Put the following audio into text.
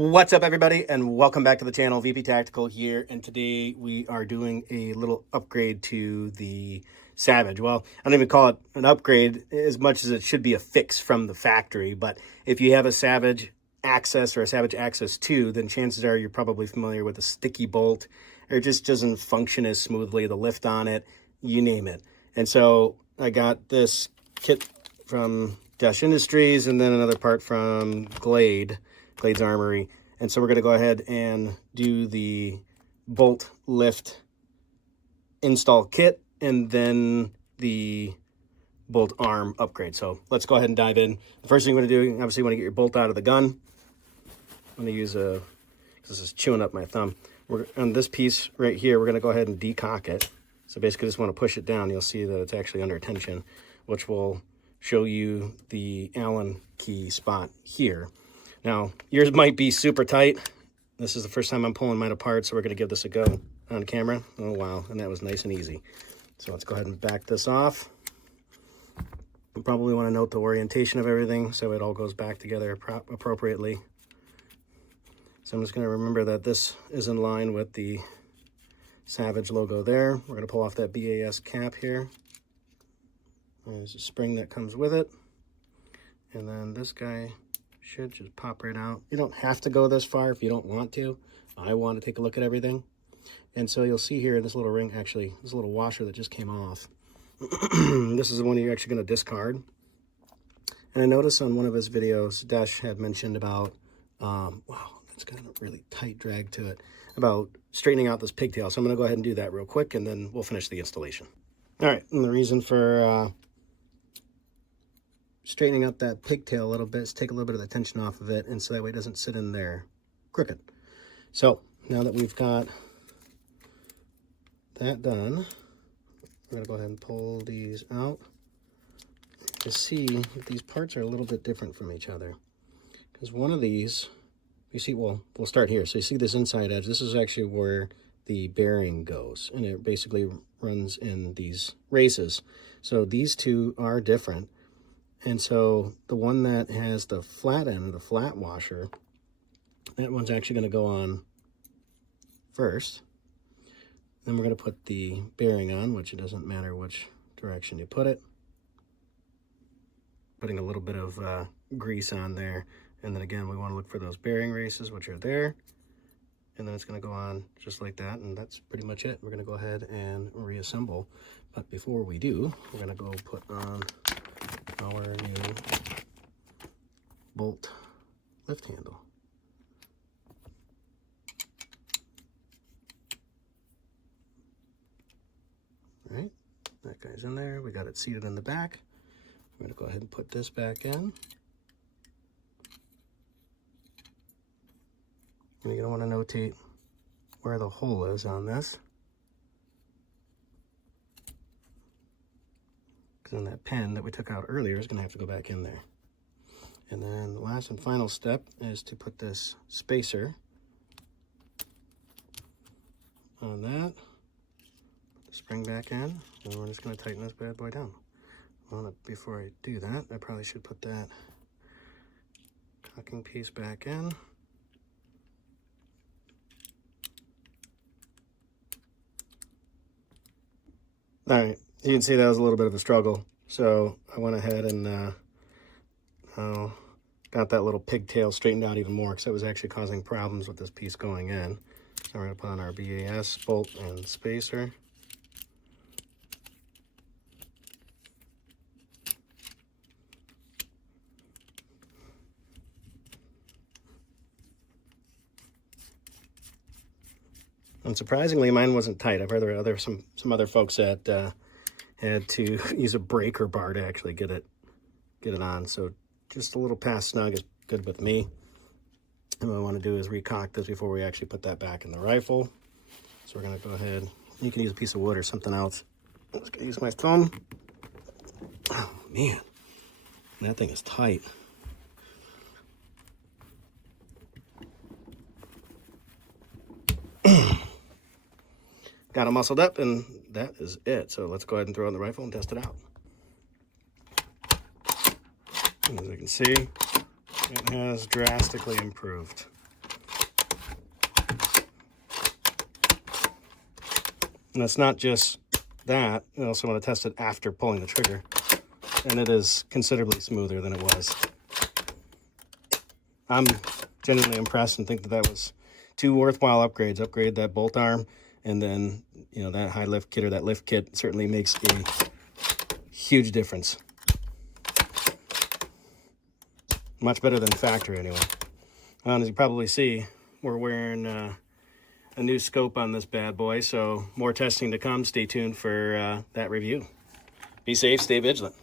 What's up, everybody, and welcome back to the channel. VP Tactical here, and today we are doing a little upgrade to the Savage. Well, I don't even call it an upgrade as much as it should be a fix from the factory, but if you have a Savage Access or a Savage Access 2, then chances are you're probably familiar with a sticky bolt, or it just doesn't function as smoothly, the lift on it, you name it. And so I got this kit from Desh Industries and then another part from Glades Armory. And so we're going to go ahead and do the bolt lift install kit and then the bolt arm upgrade. So let's go ahead and dive in. The first thing we're going to do, obviously you want to get your bolt out of the gun. I'm going to use a, this is chewing up my thumb. We're on this piece right here, we're going to go ahead and decock it. So basically just want to push it down. You'll see that it's actually under tension, which will show you the Allen key spot here. Now, yours might be super tight. This is the first time I'm pulling mine apart, so we're going to give this a go on camera. Oh, wow, and that was nice and easy. So let's go ahead and back this off. You probably want to note the orientation of everything so it all goes back together appropriately. So I'm just going to remember that this is in line with the Savage logo there. We're going to pull off that BAS cap here. There's a spring that comes with it. And then this guy should just pop right out. You don't have to go this far if you don't want to. I want to take a look at everything. And so you'll see here this little ring, actually, this little washer that just came off. This is the one you're actually going to discard. And I noticed on one of his videos, Desh had mentioned about, wow, that's got a really tight drag to it, about straightening out this pigtail. So I'm going to go ahead and do that real quick, and then we'll finish the installation. All right, and the reason for straightening up that pigtail a little bit is take a little bit of the tension off of it, and so that way it doesn't sit in there crooked. So now that we've got that done, I'm going to go ahead and pull these out. You see that these parts are a little bit different from each other, because one of these, you see, well, we'll start here. So you see this inside edge, this is actually where the bearing goes, and it basically runs in these races. So these two are different. And so the one that has the flat end, the flat washer, that one's actually going to go on first. Then we're going to put the bearing on, which it doesn't matter which direction you put it. Putting a little bit of grease on there. And then again, we want to look for those bearing races, which are there. And then it's going to go on just like that. And that's pretty much it. We're going to go ahead and reassemble. But before we do, we're going to go put on our new bolt lift handle. All right, that guy's in there. We got it seated in the back. I'm going to go ahead and put this back in. And you're going to want to notate where the hole is on this. Because then that pin that we took out earlier is going to have to go back in there. And then the last and final step is to put this spacer on that. Put the spring back in, and we're just going to tighten this bad boy down. Well, before I do that, I probably should put that cocking piece back in. All right, you can see that was a little bit of a struggle. So I went ahead and got that little pigtail straightened out even more, because that was actually causing problems with this piece going in. So we're going to put on our BAS bolt and spacer. And surprisingly, mine wasn't tight. I've heard there are some other folks that had to use a breaker bar to actually get it on. So just a little past snug is good with me. And what I want to do is recock this before we actually put that back in the rifle. So we're going to go ahead. You can use a piece of wood or something else. I'm just going to use my thumb. Oh, man. That thing is tight. Got it muscled up, and that is it. So let's go ahead and throw it in the rifle and test it out. And as you can see, it has drastically improved. And it's not just that. I also want to test it after pulling the trigger. And it is considerably smoother than it was. I'm genuinely impressed and think that that was two worthwhile upgrades. Upgrade that bolt arm, and then, you know, that high lift kit or that lift kit certainly makes a huge difference. Much better than factory anyway. And as you probably see, we're wearing a new scope on this bad boy, so more testing to come. Stay tuned for that review. Be safe, stay vigilant.